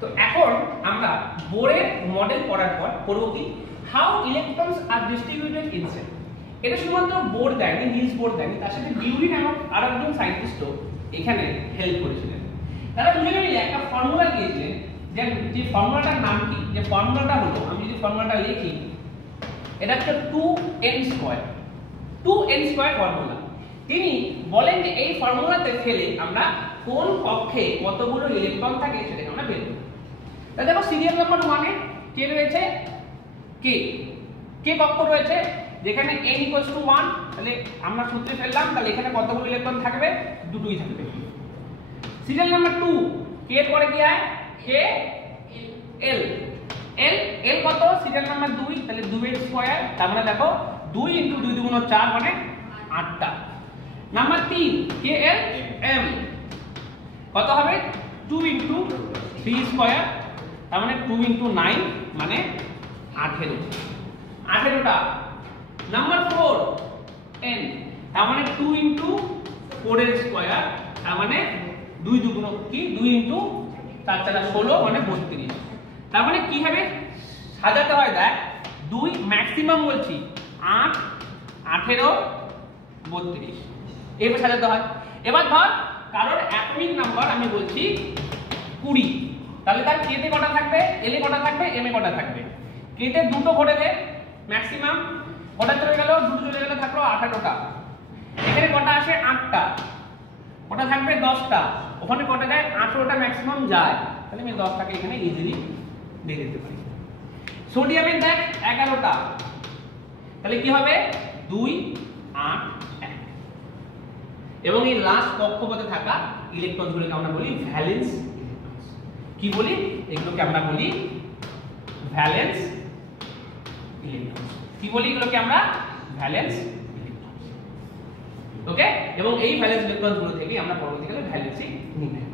তো এখন আমরা বোরের মডেল পড়ার পর পড়ব কি how electrons are distributed in cell. এটা শুধুমাত্র বোর দেয়নি, নিলস বোর দেয়নি, তার সাথে বিউরি নামক আর একজন সায়েন্টিস্টও এখানে হেল্প করেছিলেন। তারা দুজনে মিলে একটা ফর্মুলা দিয়েছিলেন, যে ফর্মুলাটার নাম কি, যে ফর্মুলাটা হলো, আমি যদি ফর্মুলাটা লিখি, এটা হচ্ছে 2n² ফর্মুলা। তিনি বলেন যে এই ফর্মুলাতে ফেলে আমরা কোন কক্ষে কতগুলো ইলেকট্রন থাকে সেটা আমরা বের করব। তাহলে দেখো সিরিয়াল নাম্বার 1 এ কে রয়েছে, কে কক্ষ রয়েছে, যেখানে n = 1, তাহলে আমরা সূত্রে ফেললাম, তাহলে এখানে কতগুলো ইলেকট্রন থাকবে, দুটোই থাকবে। সিরিয়াল নাম্বার 2 কে এর পরে কি হয়, কে l কত, সিরিয়াল নাম্বার 2, তাহলে 2n², তার মানে দেখো 2 × 2 = 4 মানে 8টা। নাম্বার 3 কে l m কত হবে, 2 × 3², তার মানে 2 × 9 মানে 18টা। নাম্বার 4 n, তার মানে 2 × 4² তার মানে 2 × 4 = 16 মানে 32। তার মানে কি হবে, সাজাতে হয়, দেখ 2 ম্যাক্সিমাম বলছি, 8 18 32 এভাবে সাজাতে হয়। এবার ধর কারোর অ্যাটমিক নাম্বার আমি বলছি 20, তাহলে তার কে তে কটা থাকবে, এল এ কটা থাকবে, এম এ কটা থাকবে। কে তে দুটো করে দে ম্যাক্সিমাম, কটা চলে গেল, দুটো চলে গেল, থাকলো 18টা। এখানে কটা আসে, 8টা, কটা থাকবে 10টা, ওখানে কটা যায়, 18টা ম্যাক্সিমাম যায়, তাহলে আমি 10টাকে এখানে ইজিলি দিয়ে দিতে পারি। সোডিয়ামের দেখ 11টা, তাহলে কি হবে, 2 8 1। এবং এই লাস্ট কক্ষপথে থাকা ইলেকট্রনগুলোকে আমরা বলি ভ্যালেন্স ইলেকট্রনস। কি বলি, এগুলোকে আমরা বলি ভ্যালেন্স ইলেকট্রনস। কি বলি এগুলোকে আমরা, ভ্যালেন্স ইলেকট্রনস। ওকে, এবং এই ভ্যালেন্স ইলেকট্রনগুলো থেকে আমরা পরবর্তীকালে ভ্যালেন্সি নির্ণয়